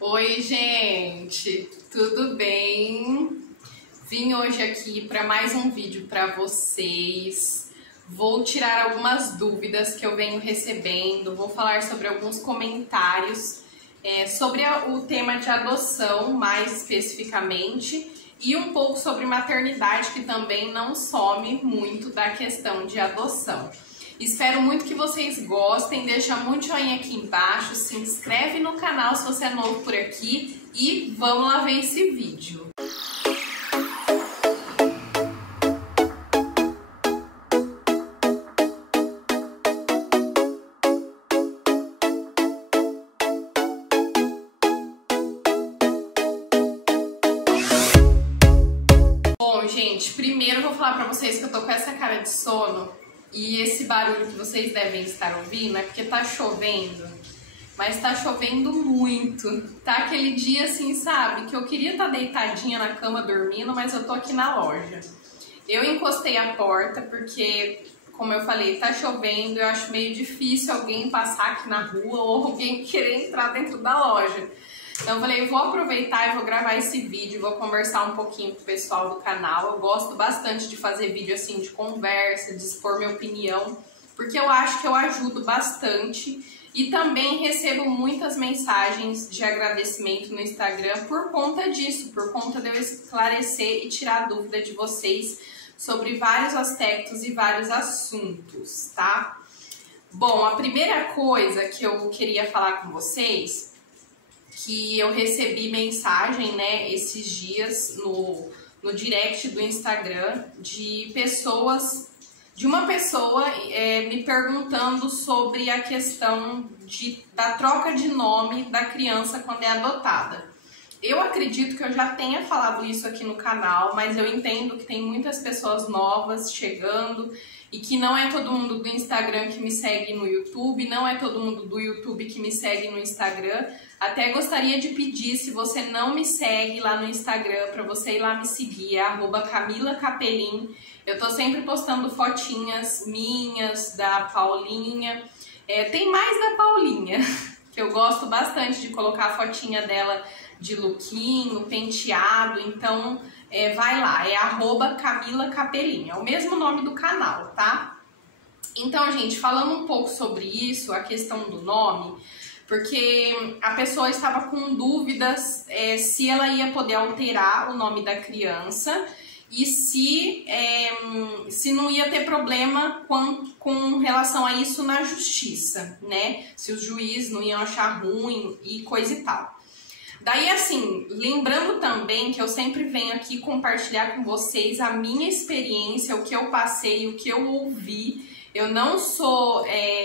Oi, gente, tudo bem? Vim hoje aqui para mais um vídeo para vocês. Vou tirar algumas dúvidas que eu venho recebendo, vou falar sobre alguns comentários sobre o tema de adoção, mais especificamente, e um pouco sobre maternidade, que também não some muito da questão de adoção. Espero muito que vocês gostem, deixa muito joinha aqui embaixo, se inscreve no canal se você é novo por aqui e vamos lá ver esse vídeo. Bom, gente, primeiro eu vou falar pra vocês que eu tô com essa cara de sono. E esse barulho que vocês devem estar ouvindo é porque tá chovendo, mas tá chovendo muito. Tá aquele dia assim, sabe, que eu queria estar deitadinha na cama dormindo, mas eu tô aqui na loja. Eu encostei a porta porque, como eu falei, tá chovendo, eu acho meio difícil alguém passar aqui na rua ou alguém querer entrar dentro da loja. Então eu falei, vou aproveitar e vou gravar esse vídeo, vou conversar um pouquinho com o pessoal do canal. Eu gosto bastante de fazer vídeo assim de conversa, de expor minha opinião, porque eu acho que eu ajudo bastante. E também recebo muitas mensagens de agradecimento no Instagram por conta disso, por conta de eu esclarecer e tirar a dúvida de vocês sobre vários aspectos e vários assuntos, tá? Bom, a primeira coisa que eu queria falar com vocês, que eu recebi mensagem, né, esses dias no direct do Instagram de uma pessoa me perguntando sobre a questão da troca de nome da criança quando é adotada. Eu acredito que eu já tenha falado isso aqui no canal, mas eu entendo que tem muitas pessoas novas chegando e que não é todo mundo do Instagram que me segue no YouTube, não é todo mundo do YouTube que me segue no Instagram. Até gostaria de pedir, se você não me segue lá no Instagram, para você ir lá me seguir, é @CamilaCapelin. Eu tô sempre postando fotinhas minhas, da Paulinha. Tem mais da Paulinha, que eu gosto bastante de colocar a fotinha dela de lookinho, penteado, então vai lá, é @CamilaCapelin, é o mesmo nome do canal, tá? Então, gente, falando um pouco sobre isso, a questão do nome, porque a pessoa estava com dúvidas se ela ia poder alterar o nome da criança e se não ia ter problema com relação a isso na justiça, né? Se os juízes não iam achar ruim e coisa e tal. Daí, assim, lembrando também que eu sempre venho aqui compartilhar com vocês a minha experiência, o que eu passei, o que eu ouvi. Eu não sou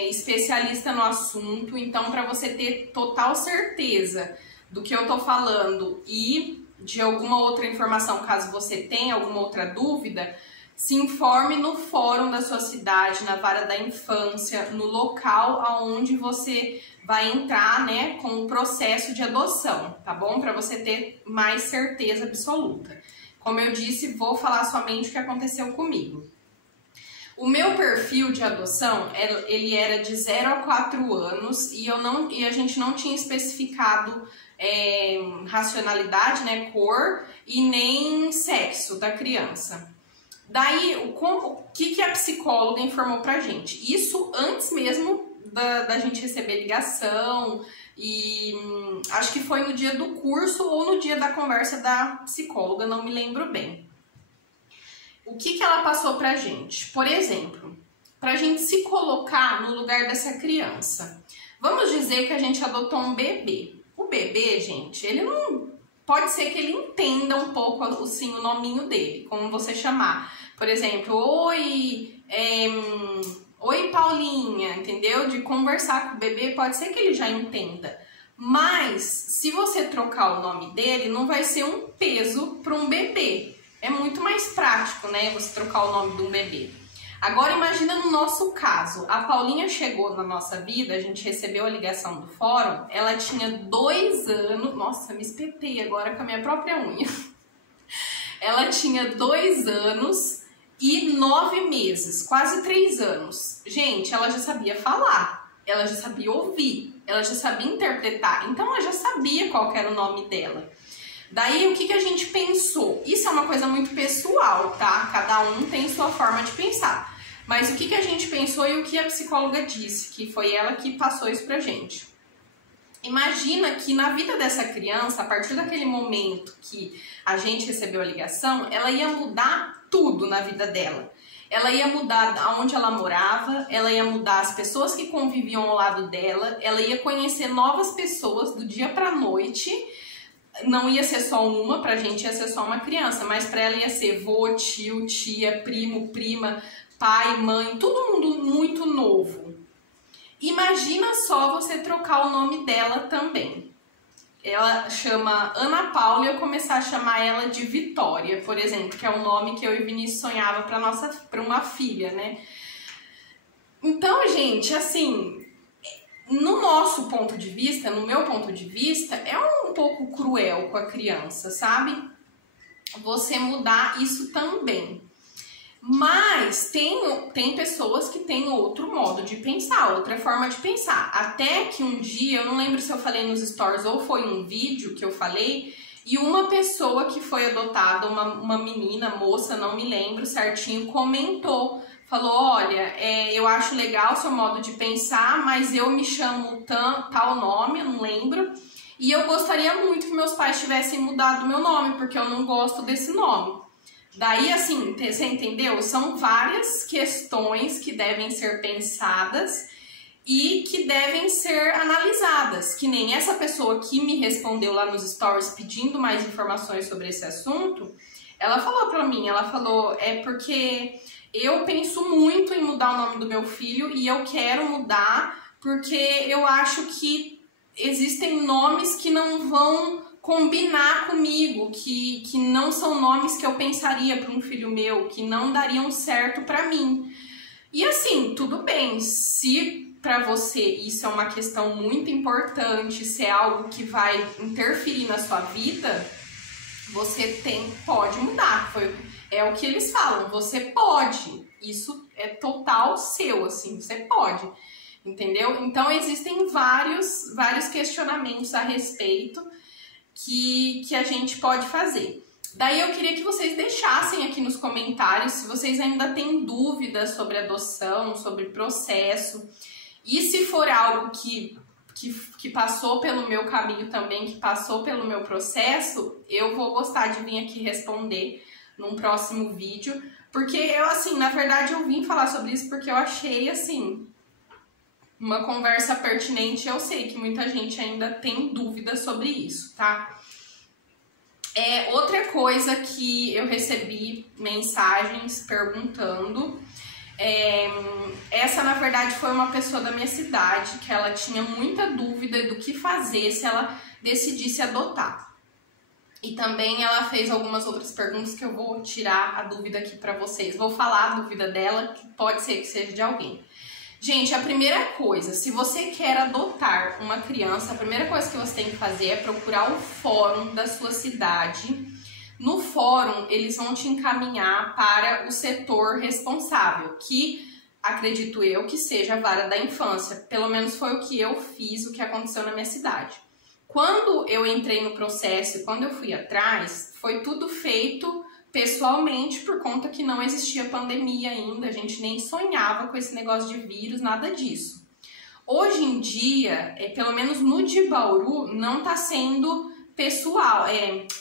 especialista no assunto, então para você ter total certeza do que eu tô falando e de alguma outra informação, caso você tenha alguma outra dúvida, se informe no fórum da sua cidade, na vara da infância, no local aonde você vai entrar, né, com o processo de adoção, tá bom? Para você ter mais certeza absoluta. Como eu disse, vou falar somente o que aconteceu comigo. O meu perfil de adoção, ele era de 0 a 4 anos e a gente não tinha especificado racionalidade, né, cor e nem sexo da criança. Daí, o que a psicóloga informou pra gente? Isso antes mesmo da gente receber ligação e acho que foi no dia do curso ou no dia da conversa da psicóloga, não me lembro bem. O que ela passou pra gente? Por exemplo, pra gente se colocar no lugar dessa criança. Vamos dizer que a gente adotou um bebê. O bebê, gente, ele não... Pode ser que ele entenda um pouco assim, o nominho dele, como você chamar. Por exemplo, oi Paulinha, entendeu? De conversar com o bebê, pode ser que ele já entenda. Mas, se você trocar o nome dele, não vai ser um peso para um bebê. É muito mais prático, né, você trocar o nome de um bebê. Agora, imagina no nosso caso. A Paulinha chegou na nossa vida, a gente recebeu a ligação do fórum, ela tinha 2 anos... Nossa, me espetei agora com a minha própria unha. Ela tinha 2 anos e 9 meses, quase 3 anos. Gente, ela já sabia falar, ela já sabia ouvir. ela já sabia interpretar, então ela já sabia qual que era o nome dela. Daí, o que a gente pensou? Isso é uma coisa muito pessoal, tá? Cada um tem sua forma de pensar. Mas o que a gente pensou e o que a psicóloga disse, que foi ela que passou isso pra gente. Imagina que na vida dessa criança, a partir daquele momento que a gente recebeu a ligação, ela ia mudar tudo na vida dela. Ela ia mudar aonde ela morava, ela ia mudar as pessoas que conviviam ao lado dela, ela ia conhecer novas pessoas do dia pra noite. Não ia ser só uma, pra gente ia ser só uma criança, mas pra ela ia ser vô, tio, tia, primo, prima, pai, mãe, todo mundo muito novo. Imagina só você trocar o nome dela também. Ela chama Ana Paula e eu começar a chamar ela de Vitória, por exemplo, que é o nome que eu e o Vinícius sonhava para uma filha, né? Então, gente, assim, no nosso ponto de vista, no meu ponto de vista, é um pouco cruel com a criança, sabe? Você mudar isso também. Mas tem pessoas que têm outro modo de pensar, outra forma de pensar. Até que um dia, eu não lembro se eu falei nos stories ou foi um vídeo que eu falei, e uma pessoa que foi adotada, uma menina, moça, não me lembro certinho, comentou. Falou, olha, eu acho legal o seu modo de pensar, mas eu me chamo tal nome, eu não lembro. E eu gostaria muito que meus pais tivessem mudado o meu nome, porque eu não gosto desse nome. Daí, assim, você entendeu? São várias questões que devem ser pensadas e que devem ser analisadas. Que nem essa pessoa que me respondeu lá nos stories pedindo mais informações sobre esse assunto, ela falou pra mim, ela falou, porque eu penso muito em mudar o nome do meu filho e eu quero mudar porque eu acho que existem nomes que não vão combinar comigo, que não são nomes que eu pensaria para um filho meu, que não dariam certo para mim. E assim, tudo bem, se para você isso é uma questão muito importante, se é algo que vai interferir na sua vida, você pode mudar. É o que eles falam, você pode. Isso é total seu, assim, você pode. Entendeu? Então existem vários questionamentos a respeito que a gente pode fazer. Daí eu queria que vocês deixassem aqui nos comentários se vocês ainda têm dúvidas sobre adoção, sobre processo. E se for algo que passou pelo meu caminho também, que passou pelo meu processo, eu vou gostar de vir aqui responder num próximo vídeo. Porque eu, assim, na verdade eu vim falar sobre isso porque eu achei, assim, uma conversa pertinente. Eu sei que muita gente ainda tem dúvidas sobre isso, tá? Outra coisa que eu recebi mensagens perguntando, essa na verdade foi uma pessoa da minha cidade que ela tinha muita dúvida do que fazer se ela decidisse adotar. E também ela fez algumas outras perguntas que eu vou tirar a dúvida aqui pra vocês. Vou falar a dúvida dela, que pode ser que seja de alguém. Gente, a primeira coisa, se você quer adotar uma criança, a primeira coisa que você tem que fazer é procurar o fórum da sua cidade. No fórum, eles vão te encaminhar para o setor responsável, que acredito eu que seja a vara da infância. Pelo menos foi o que eu fiz, o que aconteceu na minha cidade. Quando eu entrei no processo, quando eu fui atrás, foi tudo feito pessoalmente, por conta que não existia pandemia ainda, a gente nem sonhava com esse negócio de vírus, nada disso. Hoje em dia, pelo menos no de Bauru, não está sendo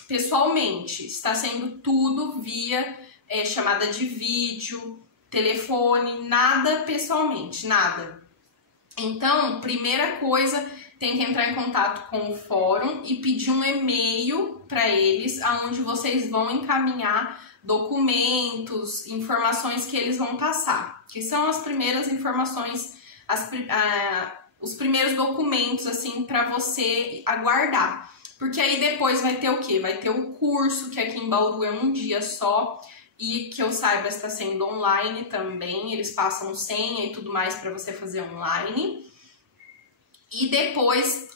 pessoalmente, está sendo tudo via chamada de vídeo, telefone, nada pessoalmente, nada. Então, primeira coisa, tem que entrar em contato com o fórum e pedir um e-mail para eles, aonde vocês vão encaminhar documentos, informações que eles vão passar, que são as primeiras informações, os primeiros documentos assim para você aguardar. Porque aí depois vai ter o quê? Vai ter o curso, que aqui em Bauru é um dia só, e que eu saiba está sendo online também, eles passam senha e tudo mais para você fazer online. E depois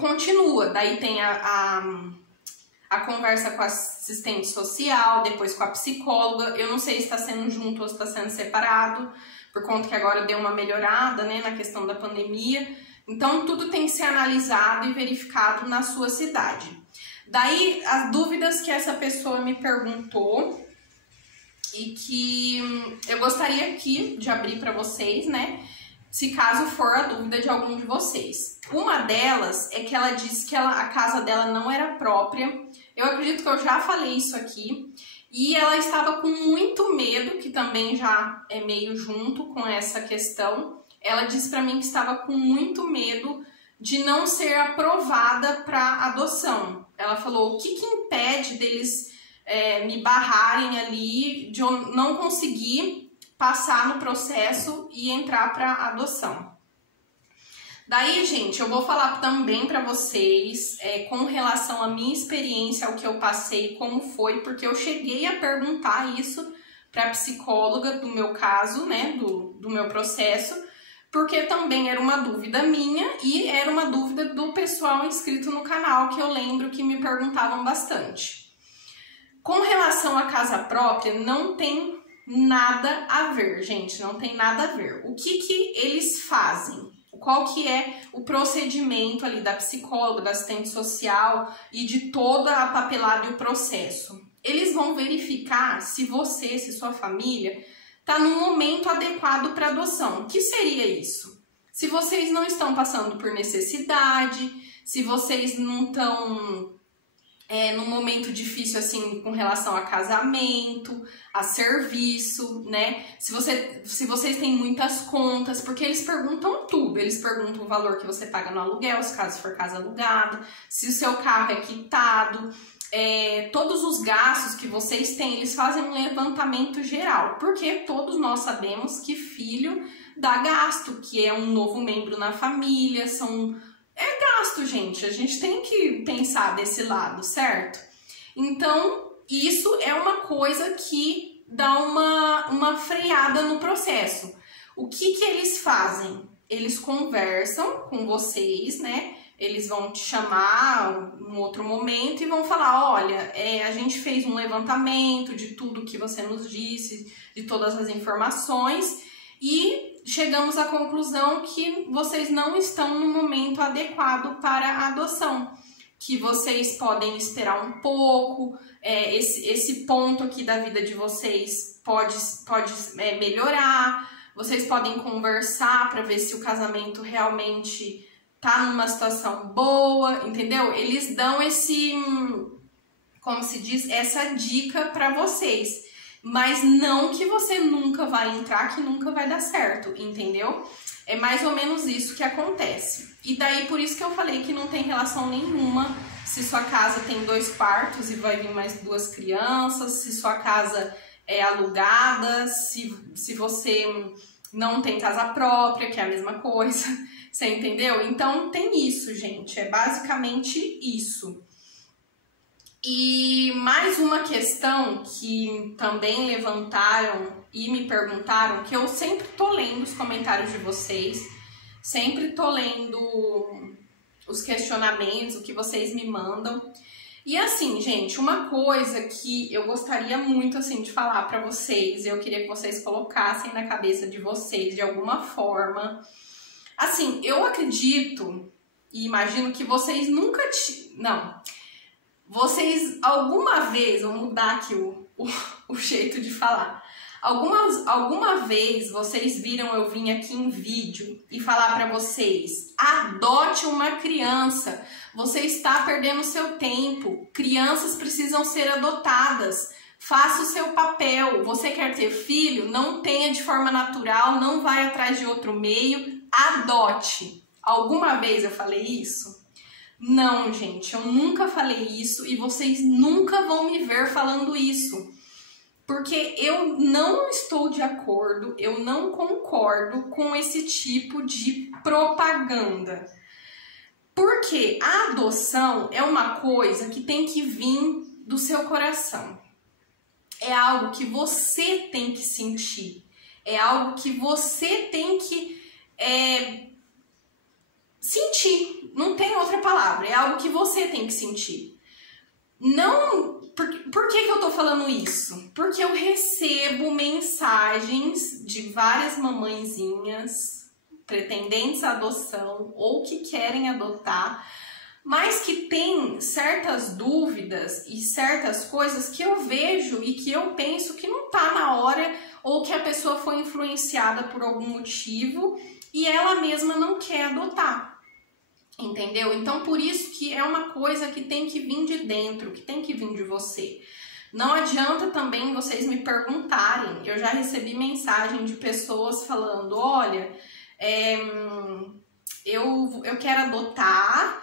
continua, daí tem a conversa com a assistente social, depois com a psicóloga. Eu não sei se está sendo junto ou se está sendo separado, por conta que agora deu uma melhorada, né, na questão da pandemia. Então, tudo tem que ser analisado e verificado na sua cidade. Daí, as dúvidas que essa pessoa me perguntou e que eu gostaria aqui de abrir para vocês, né? Se caso for a dúvida de algum de vocês. Uma delas é que ela disse que a casa dela não era própria. Eu acredito que eu já falei isso aqui. E ela estava com muito medo, que também já é meio junto com essa questão. Ela disse para mim que estava com muito medo de não ser aprovada para adoção. Ela falou, o que impede deles me barrarem ali, de eu não conseguir passar no processo e entrar para adoção. Daí, gente, eu vou falar também para vocês com relação à minha experiência, ao que eu passei, como foi, porque eu cheguei a perguntar isso para a psicóloga do meu caso, né, do meu processo, porque também era uma dúvida minha e era uma dúvida do pessoal inscrito no canal, que eu lembro que me perguntavam bastante. Com relação à casa própria, não tem nada a ver, gente, não tem nada a ver. O que eles fazem? Qual que é o procedimento ali da psicóloga, da assistente social e de toda a papelada e o processo? Eles vão verificar se você, se sua família está no momento adequado para adoção. O que seria isso? Se vocês não estão passando por necessidade, se vocês não estão num momento difícil assim com relação a casamento, a serviço, né? Se vocês têm muitas contas, porque eles perguntam tudo. Eles perguntam o valor que você paga no aluguel, se caso for casa alugada, se o seu carro é quitado, todos os gastos que vocês têm, eles fazem um levantamento geral, porque todos nós sabemos que filho dá gasto, que é um novo membro na família, é gasto, gente. A gente tem que pensar desse lado, certo? Então, isso é uma coisa que dá uma freada no processo. O que eles fazem? Eles conversam com vocês, né? Eles vão te chamar em outro momento e vão falar, olha, a gente fez um levantamento de tudo que você nos disse, de todas as informações, e chegamos à conclusão que vocês não estão no momento adequado para a adoção, que vocês podem esperar um pouco, esse ponto aqui da vida de vocês pode melhorar, vocês podem conversar para ver se o casamento realmente tá numa situação boa, entendeu? Eles dão como se diz, essa dica para vocês. Mas não que você nunca vai entrar, que nunca vai dar certo, entendeu? É mais ou menos isso que acontece. E daí, por isso que eu falei que não tem relação nenhuma se sua casa tem 2 quartos e vai vir mais 2 crianças, se sua casa é alugada, se você não tem casa própria, que é a mesma coisa, você entendeu? Então, tem isso, gente, é basicamente isso. E mais uma questão que também levantaram e me perguntaram, que eu sempre tô lendo os comentários de vocês, sempre tô lendo os questionamentos, o que vocês me mandam. E assim, gente, uma coisa que eu gostaria muito assim de falar pra vocês, eu queria que vocês colocassem na cabeça de vocês de alguma forma. Assim, eu acredito e imagino que vocês nunca... Vocês alguma vez, vou mudar aqui o jeito de falar, alguma vez vocês viram eu vir aqui em vídeo e falar para vocês, adote uma criança, você está perdendo seu tempo, crianças precisam ser adotadas, faça o seu papel, você quer ter filho, não tenha de forma natural, não vai atrás de outro meio, adote. Alguma vez eu falei isso? Não, gente, eu nunca falei isso e vocês nunca vão me ver falando isso. Porque eu não estou de acordo, eu não concordo com esse tipo de propaganda. Porque a adoção é uma coisa que tem que vir do seu coração. É algo que você tem que sentir. É algo que você tem que sentir. Não tem outra palavra. É algo que você tem que sentir. Não... Por que eu tô falando isso? Porque eu recebo mensagens de várias mamãezinhas, pretendentes à adoção ou que querem adotar, mas que tem certas dúvidas e certas coisas que eu vejo e que eu penso que não tá na hora, ou que a pessoa foi influenciada por algum motivo e ela mesma não quer adotar, entendeu? Então, por isso que é uma coisa que tem que vir de dentro, que tem que vir de você. Não adianta também vocês me perguntarem, eu já recebi mensagem de pessoas falando, olha, eu quero adotar,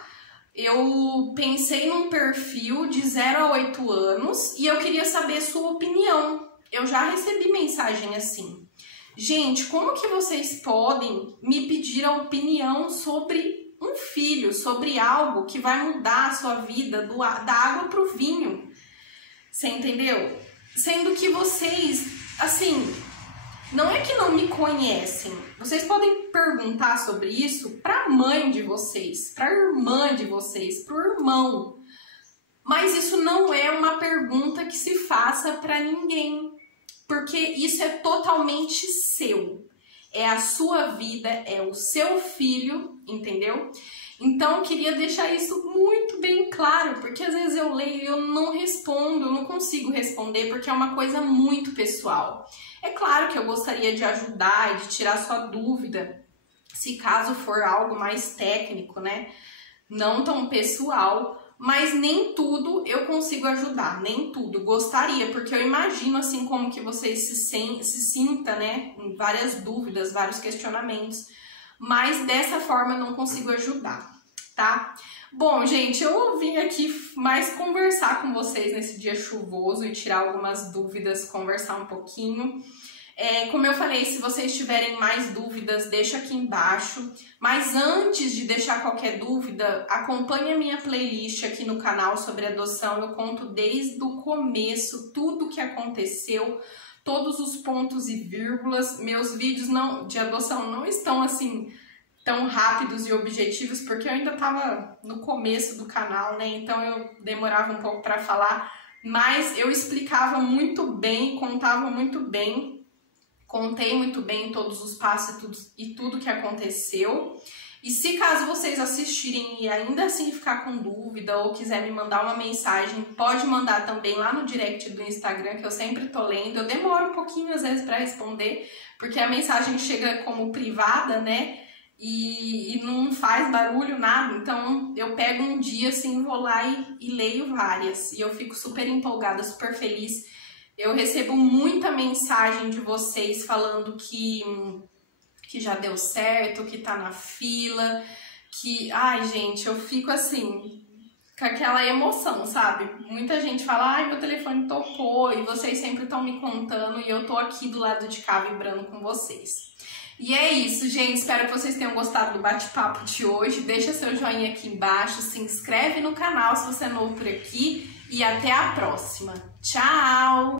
eu pensei num perfil de 0 a 8 anos e eu queria saber sua opinião. Eu já recebi mensagem assim. Gente, como que vocês podem me pedir a opinião sobre um filho, sobre algo que vai mudar a sua vida da água para o vinho? Você entendeu? Sendo que vocês, assim, não é que não me conhecem. Vocês podem perguntar sobre isso para a mãe de vocês, para a irmã de vocês, para o irmão. Mas isso não é uma pergunta que se faça para ninguém. Porque isso é totalmente seu. É a sua vida, é o seu filho, entendeu? Então, eu queria deixar isso muito bem claro, porque às vezes eu leio e eu não respondo, eu não consigo responder, porque é uma coisa muito pessoal. É claro que eu gostaria de ajudar e de tirar sua dúvida, se caso for algo mais técnico, né? Não tão pessoal, mas nem tudo eu consigo ajudar, nem tudo. Gostaria, porque eu imagino assim como que vocês se sinta, né? Em várias dúvidas, vários questionamentos, mas dessa forma eu não consigo ajudar, tá? Bom, gente, eu vim aqui mais conversar com vocês nesse dia chuvoso e tirar algumas dúvidas, conversar um pouquinho. Como eu falei, se vocês tiverem mais dúvidas, deixa aqui embaixo. Mas antes de deixar qualquer dúvida, acompanhe a minha playlist aqui no canal sobre adoção. Eu conto desde o começo tudo o que aconteceu, todos os pontos e vírgulas. Meus vídeos de adoção não estão assim tão rápidos e objetivos, porque eu ainda estava no começo do canal, né? Então eu demorava um pouco para falar, mas eu explicava muito bem, contava muito bem, contei muito bem todos os passos e tudo que aconteceu. E se caso vocês assistirem e ainda assim ficar com dúvida ou quiser me mandar uma mensagem, pode mandar também lá no direct do Instagram, que eu sempre tô lendo. Eu demoro um pouquinho às vezes para responder, porque a mensagem chega como privada, né? E não faz barulho, nada. Então eu pego um dia assim, vou lá e leio várias. E eu fico super empolgada, super feliz. Eu recebo muita mensagem de vocês falando que já deu certo, que tá na fila, que... Ai, gente, eu fico assim, com aquela emoção, sabe? Muita gente fala, ai, meu telefone tocou, e vocês sempre estão me contando, e eu tô aqui do lado de cá vibrando com vocês. E é isso, gente. Espero que vocês tenham gostado do bate-papo de hoje. Deixa seu joinha aqui embaixo, se inscreve no canal se você é novo por aqui, e até a próxima. Tchau!